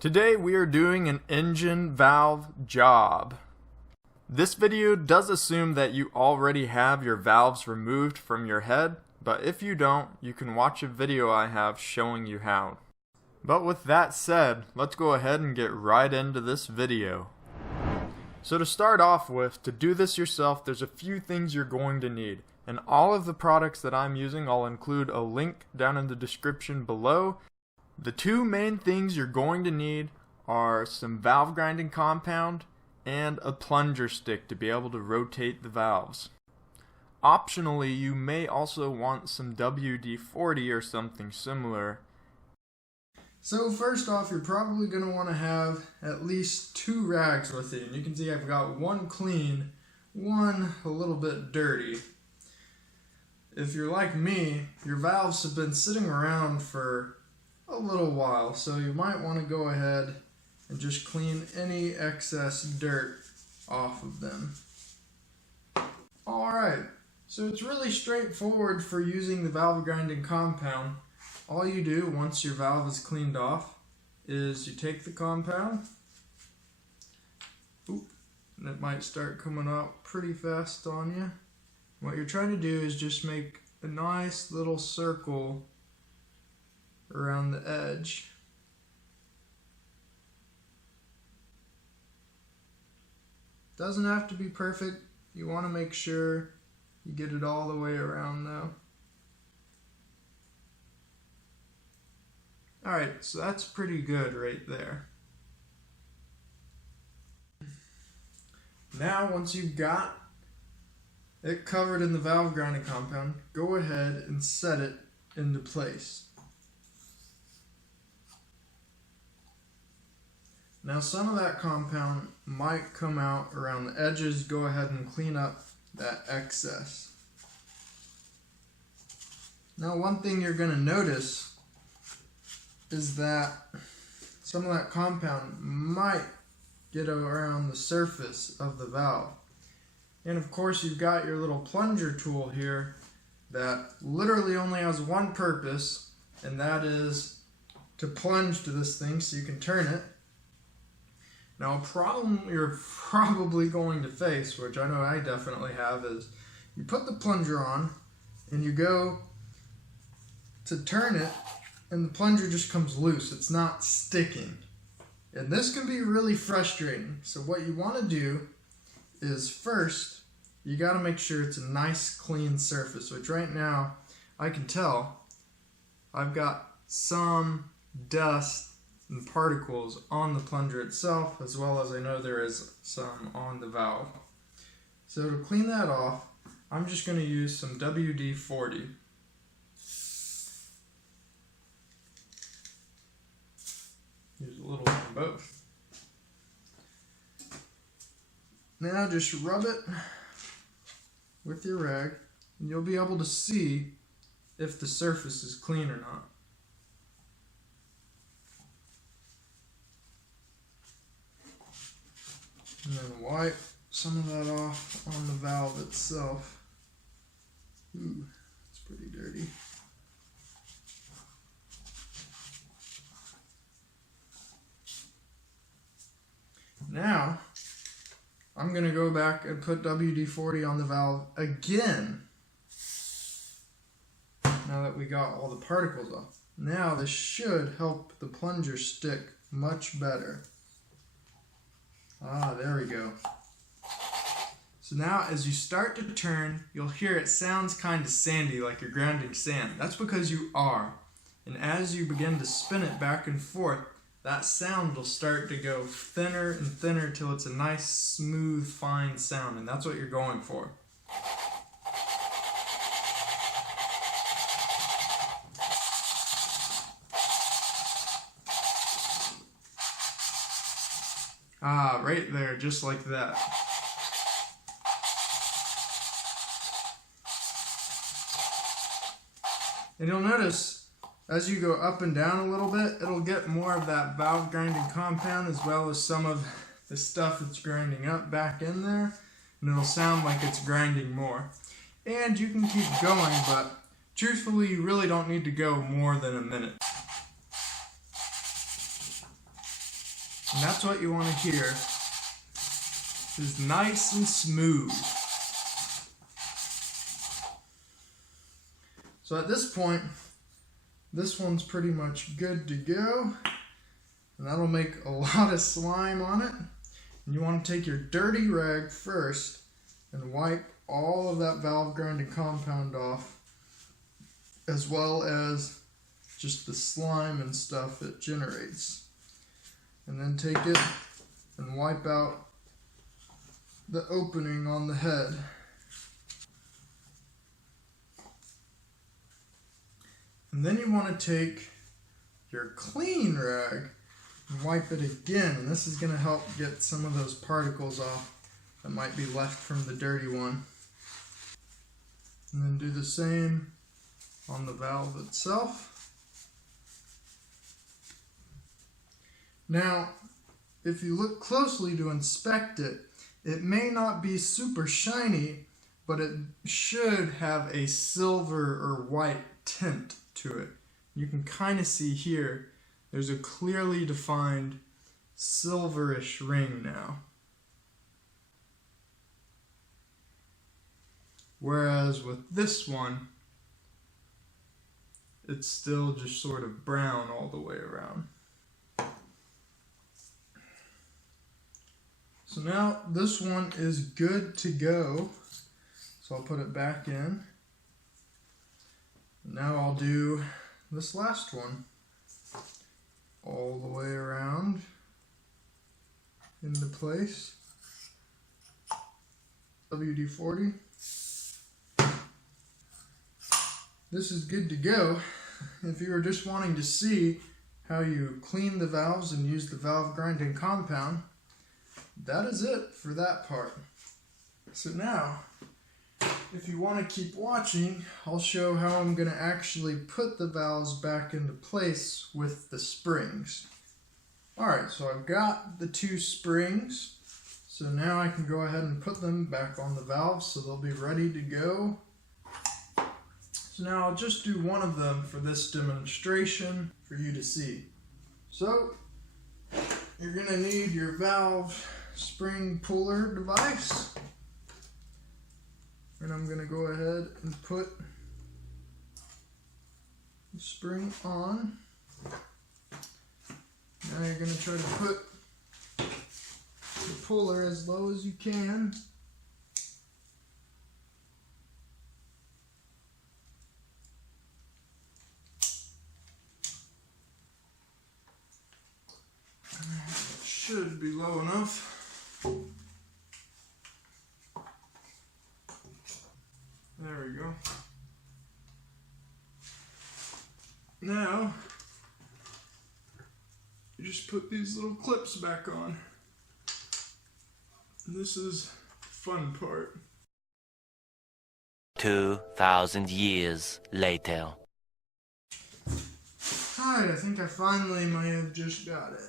Today we are doing an engine valve job. This video does assume that you already have your valves removed from your head, but if you don't, you can watch a video I have showing you how. But with that said, let's go ahead and get right into this video. So to start off with, to do this yourself, there's a few things you're going to need. And all of the products that I'm using, I'll include a link down in the description below. The two main things you're going to need are some valve grinding compound and a plunger stick to be able to rotate the valves. Optionally, you may also want some WD-40 or something similar. So first off, you're probably going to want to have at least 2 rags with you. And you can see I've got one clean, one a little bit dirty. If you're like me, your valves have been sitting around for a little while, so you might want to go ahead and just clean any excess dirt off of them. Alright, so it's really straightforward for using the valve grinding compound. All you do once your valve is cleaned off is you take the compound, and it might start coming out pretty fast on you. What you're trying to do is just make a nice little circle around the edge. Doesn't have to be perfect. You want to make sure you get it all the way around though. Alright, so that's pretty good right there. Now once you've got it covered in the valve grinding compound, go ahead and set it into place. Now some of that compound might come out around the edges. Go ahead and clean up that excess. Now one thing you're going to notice is that some of that compound might get around the surface of the valve. And of course you've got your little plunger tool here that literally only has one purpose, and that is to plunge to this thing so you can turn it. Now a problem you're probably going to face, which I know I definitely have, is you put the plunger on and you go to turn it and the plunger just comes loose. It's not sticking. And this can be really frustrating. So what you want to do is first, you got to make sure it's a nice clean surface, which right now I can tell I've got some dust and particles on the plunger itself, as well as I know there is some on the valve. So to clean that off, I'm just going to use some WD-40. Use a little of both. Now just rub it with your rag, and you'll be able to see if the surface is clean or not. And then wipe some of that off on the valve itself. Ooh, it's pretty dirty. Now, I'm going to go back and put WD-40 on the valve again. Now that we got all the particles off. Now this should help the plunger stick much better. Ah, there we go. So now as you start to turn, you'll hear it sounds kind of sandy, like you're grinding sand. That's because you are. And as you begin to spin it back and forth, that sound will start to go thinner and thinner till it's a nice, smooth, fine sound. And that's what you're going for. Ah, right there, just like that. And you'll notice, as you go up and down a little bit, it'll get more of that valve grinding compound as well as some of the stuff that's grinding up back in there. And it'll sound like it's grinding more. And you can keep going, but truthfully, you really don't need to go more than a minute. And that's what you want to hear, is nice and smooth. So at this point, this one's pretty much good to go. And that'll make a lot of slime on it. And you want to take your dirty rag first and wipe all of that valve grinding compound off, as well as just the slime and stuff it generates. And then take it and wipe out the opening on the head. And then you want to take your clean rag and wipe it again. And this is going to help get some of those particles off that might be left from the dirty one. And then do the same on the valve itself. Now, if you look closely to inspect it, it may not be super shiny, but it should have a silver or white tint to it. You can kind of see here, there's a clearly defined silverish ring now. Whereas with this one, it's still just sort of brown all the way around. So now this one is good to go. So I'll put it back in. Now I'll do this last one all the way around into place. WD-40. This is good to go. If you were just wanting to see how you clean the valves and use the valve grinding compound, that is it for that part. So now, if you want to keep watching, I'll show how I'm going to actually put the valves back into place with the springs. Alright, so I've got the two springs. So now I can go ahead and put them back on the valves so they'll be ready to go. So now I'll just do one of them for this demonstration for you to see. So you're going to need your valve spring puller device. And I'm going to go ahead and put the spring on. Now you're going to try to put the puller as low as you can. It should be low enough. There we go. Now, you just put these little clips back on. This is the fun part. 2,000 years later. Alright, I think I finally might have just got it.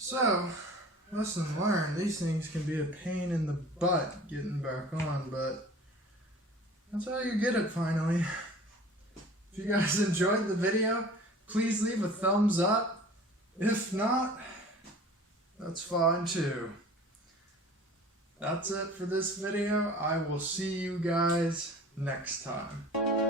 So, lesson learned, these things can be a pain in the butt getting back on, but that's how you get it finally. If you guys enjoyed the video, please leave a thumbs up. If not, that's fine too. That's it for this video. I will see you guys next time.